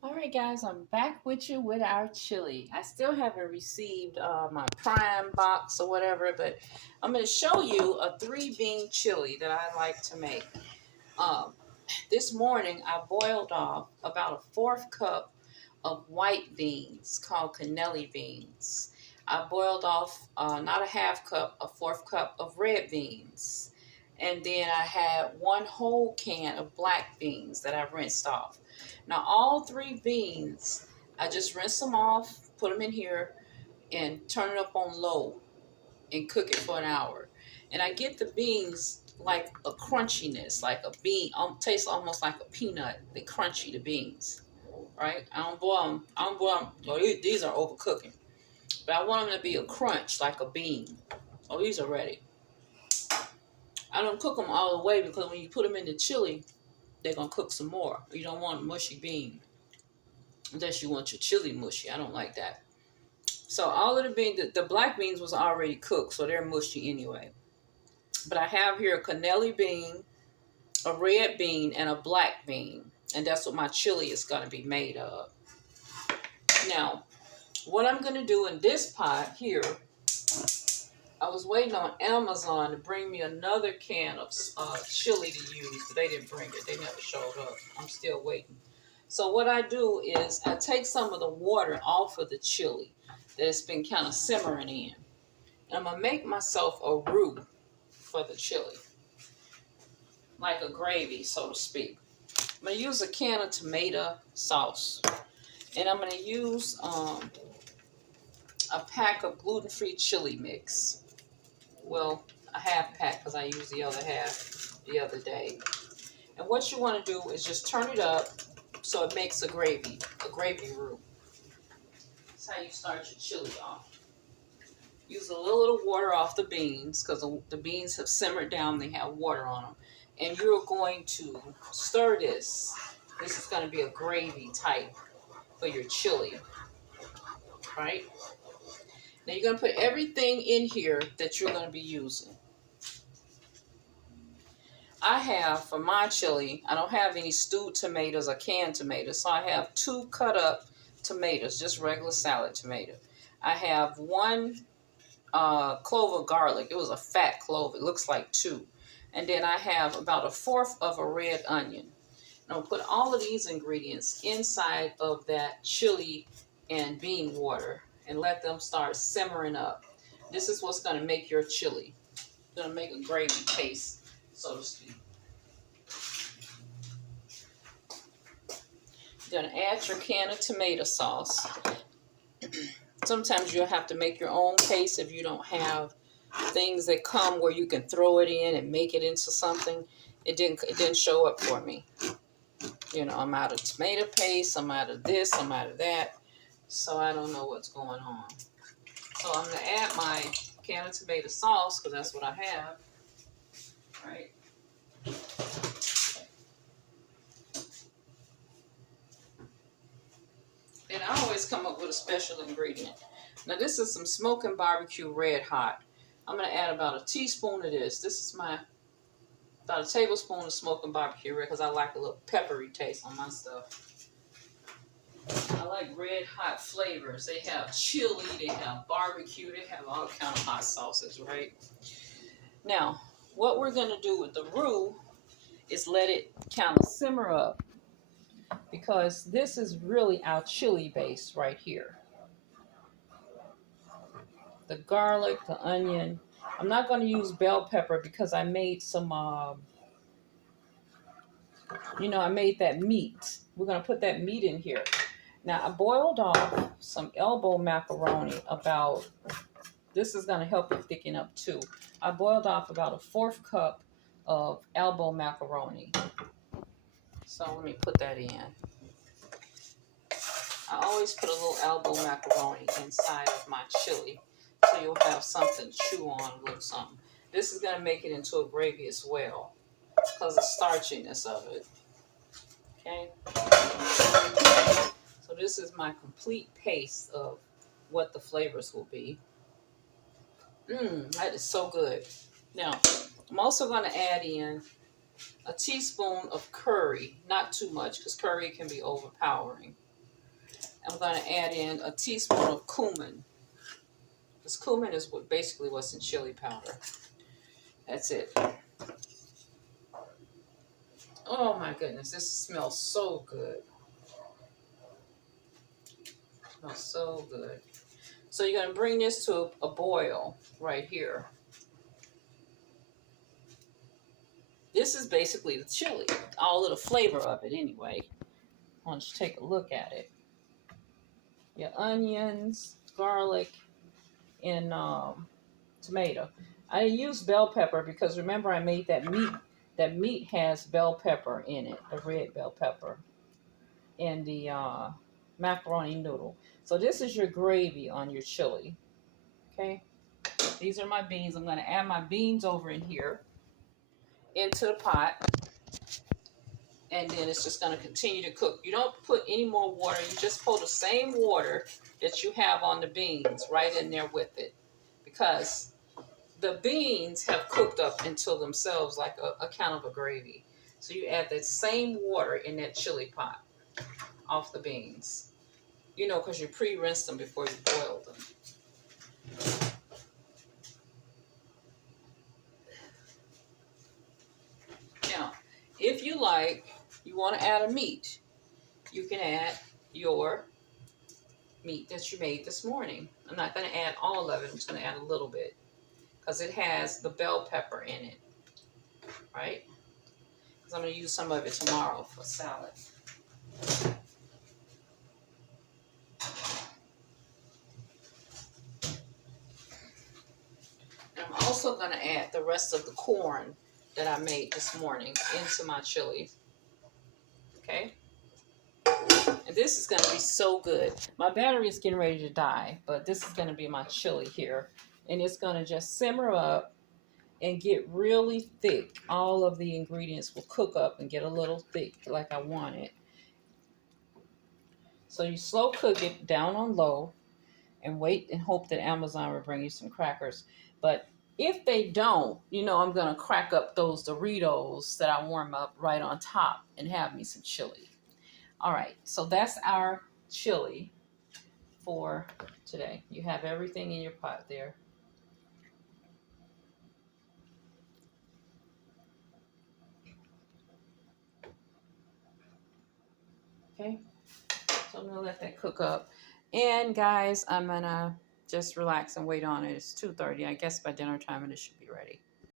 All right, guys, I'm back with you with our chili. I still haven't received my prime box or whatever, but I'm going to show you a 3-bean chili that I like to make. Um, this morning, I boiled off about a fourth cup of white beans called cannelli beans. I boiled off not a half cup, a fourth cup of red beans. And then I had one whole can of black beans that I rinsed off. Now, all 3 beans, I just rinse them off, put them in here, and turn it up on low and cook it for an hour. And I get the beans like a crunchiness, like a bean, tastes almost like a peanut. They crunchy, the beans, right? I don't boil them. I don't boil them. Oh, these are overcooking. But I want them to be a crunch, like a bean. Oh, these are ready. I don't cook them all the way because when you put them in the chili, they're going to cook some more. You don't want a mushy bean unless you want your chili mushy. I don't like that. So all of the beans, the black beans was already cooked, so they're mushy anyway. But I have here a cannelli bean, a red bean, and a black bean. And that's what my chili is going to be made of. Now, what I'm going to do in this pot here, I was waiting on Amazon to bring me another can of chili to use, but they didn't bring it. They never showed up. I'm still waiting. So what I do is I take some of the water off of the chili that's been kind of simmering in. And I'm going to make myself a roux for the chili, like a gravy, so to speak. I'm going to use a can of tomato sauce. And I'm going to use a pack of gluten-free chili mix. Well, a half pack because I used the other half the other day. And what you want to do is just turn it up so it makes a gravy roux. That's how you start your chili off. Use a little water off the beans because the beans have simmered down. They have water on them. And you're going to stir this. This is going to be a gravy type for your chili, right? Now you're going to put everything in here that you're going to be using. I have, for my chili, I don't have any stewed tomatoes or canned tomatoes. So I have 2 cut up tomatoes, just regular salad tomato. I have 1 clove of garlic. It was a fat clove. It looks like 2. And then I have about a fourth of a red onion. And I'll put all of these ingredients inside of that chili and bean water and let them start simmering up. This is what's going to make your chili. It's going to make a gravy paste, so to speak. You're going to add your can of tomato sauce. Sometimes you'll have to make your own paste if you don't have things that come where you can throw it in and make it into something. It didn't show up for me. You know, I'm out of tomato paste, I'm out of this, I'm out of that. So I don't know what's going on. So I'm going to add my can of tomato sauce because that's what I have. Right? And I always come up with a special ingredient. Now this is some smoking barbecue red hot. I'm going to add about a teaspoon of this. This is about a tablespoon of smoking barbecue red because I like a little peppery taste on my stuff. I like red hot flavors. They have chili, they have barbecue, they have all kind of hot sauces, right? Now, what we're going to do with the roux is let it kind of simmer up because this is really our chili base right here. The garlic, the onion. I'm not going to use bell pepper because I made some, I made that meat. We're going to put that meat in here. Now, I boiled off some elbow macaroni this is going to help it thicken up too. I boiled off about a fourth cup of elbow macaroni. So let me put that in. I always put a little elbow macaroni inside of my chili so you'll have something to chew on, a little something. This is going to make it into a gravy as well because of the starchiness of it. Okay? So this is my complete paste of what the flavors will be. That is so good. Now, I'm also going to add in a teaspoon of curry. Not too much because curry can be overpowering. I'm going to add in a teaspoon of cumin. Because cumin is basically what's in chili powder. That's it. Oh my goodness, this smells so good. It smells so good. So you're going to bring this to a boil right here. This is basically the chili, all of the flavor of it anyway. Why don't you take a look at it? Your onions, garlic, and tomato. I use bell pepper because remember I made that meat. That meat has bell pepper in it, the red bell pepper, and the macaroni noodle. So this is your gravy on your chili. Okay, these are my beans. I'm going to add my beans over in here into the pot, and then it's just going to continue to cook. You don't put any more water. You just pour the same water that you have on the beans right in there with it, because the beans have cooked up into themselves like a kind of a gravy. So you add that same water in that chili pot off the beans. You know, because you pre-rinse them before you boil them. Now, if you like, you want to add a meat, you can add your meat that you made this morning. I'm not going to add all of it. I'm just going to add a little bit because it has the bell pepper in it, right? Because I'm going to use some of it tomorrow for salad. And I'm also going to add the rest of the corn that I made this morning into my chili. Okay? And this is going to be so good. My battery is getting ready to die, but this is going to be my chili here. And it's going to just simmer up and get really thick. All of the ingredients will cook up and get a little thick like I want it. So you slow cook it down on low and wait and hope that Amazon will bring you some crackers. But if they don't, you know, I'm going to crack up those Doritos that I warm up right on top and have me some chili. All right, so that's our chili for today. You have everything in your pot there. Okay, so I'm going to let that cook up. And guys, I'm going to just relax and wait on it. It's 2:30. I guess by dinner time it should be ready.